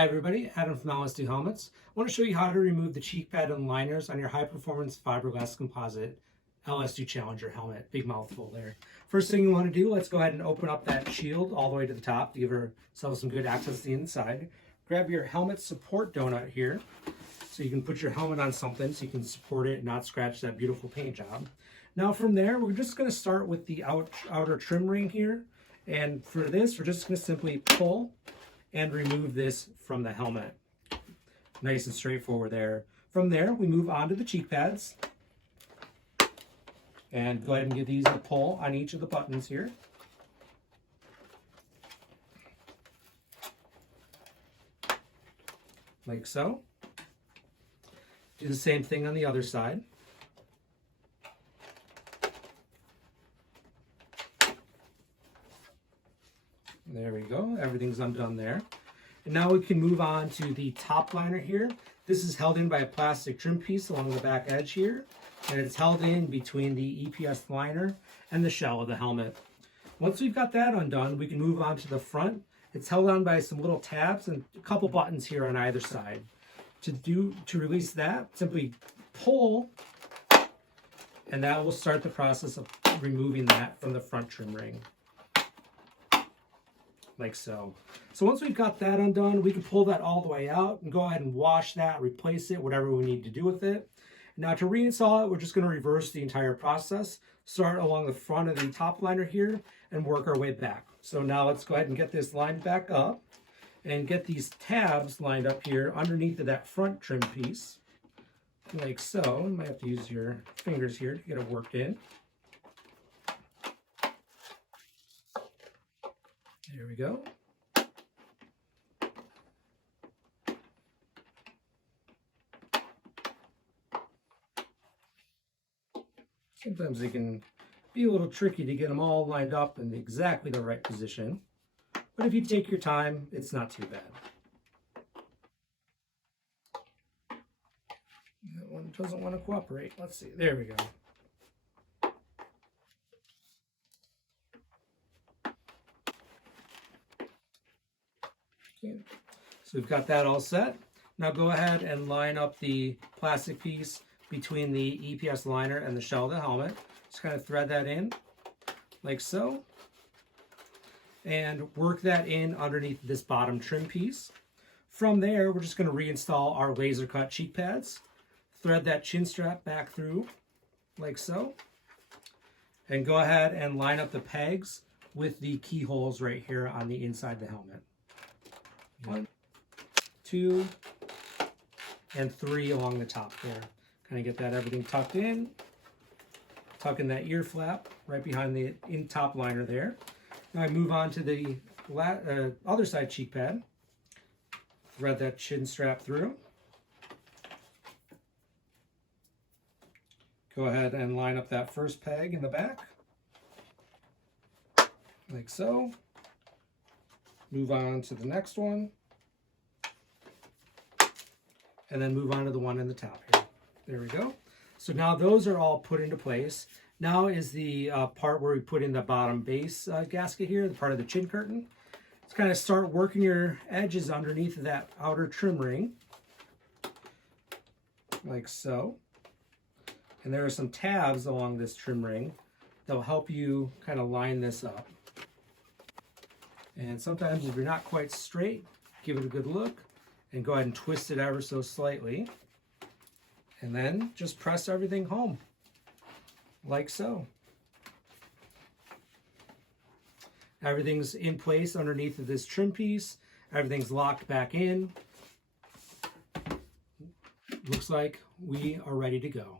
Hi everybody, Adam from LS2 Helmets. I want to show you how to remove the cheek pad and liners on your high performance fiberglass composite LS2 Challenger helmet. Big mouthful there. First thing you want to do, let's go ahead and open up that shield all the way to the top to give yourself some good access to the inside. Grab your helmet support donut here so you can put your helmet on something so you can support it and not scratch that beautiful paint job. Now from there, we're just going to start with the outer trim ring here. And for this, we're just going to simply pull and remove this from the helmet. Nice and straightforward there. From there, we move on to the cheek pads. And go ahead and give these a pull on each of the buttons here. Like so. Do the same thing on the other side. There we go, everything's undone there. And now we can move on to the top liner here. This is held in by a plastic trim piece along the back edge here, and it's held in between the EPS liner and the shell of the helmet. Once we've got that undone, we can move on to the front. It's held on by some little tabs and a couple buttons here on either side. To release that, simply pull, and that will start the process of removing that from the front trim ring. Like so. So once we've got that undone, we can pull that all the way out and go ahead and wash that, replace it, whatever we need to do with it. Now to reinstall it, we're just going to reverse the entire process, start along the front of the top liner here and work our way back. So now let's go ahead and get this lined back up and get these tabs lined up here underneath of that front trim piece. Like so. You might have to use your fingers here to get it worked in. There we go. Sometimes they can be a little tricky to get them all lined up in exactly the right position. But if you take your time, it's not too bad. That one doesn't want to cooperate. Let's see. There we go. So we've got that all set. Now go ahead and line up the plastic piece between the EPS liner and the shell of the helmet. Just kind of thread that in like so. And work that in underneath this bottom trim piece. From there, we're just going to reinstall our laser cut cheek pads. Thread that chin strap back through like so. And go ahead and line up the pegs with the keyholes right here on the inside of the helmet. 1, 2, and 3 along the top there. Kind of get that everything tucked in. Tuck in that ear flap right behind the top liner there. Now I move on to the other side cheek pad. Thread that chin strap through. Go ahead and line up that first peg in the back. Like so. Move on to the next one. And then move on to the one in the top here. There we go. So now those are all put into place. Now is the part where we put in the bottom base gasket here, the part of the chin curtain. Let's kind of start working your edges underneath of that outer trim ring. Like so. And there are some tabs along this trim ring that will help you kind of line this up. And sometimes if you're not quite straight, give it a good look and go ahead and twist it ever so slightly. And then just press everything home, like so. Everything's in place underneath of this trim piece. Everything's locked back in. Looks like we are ready to go.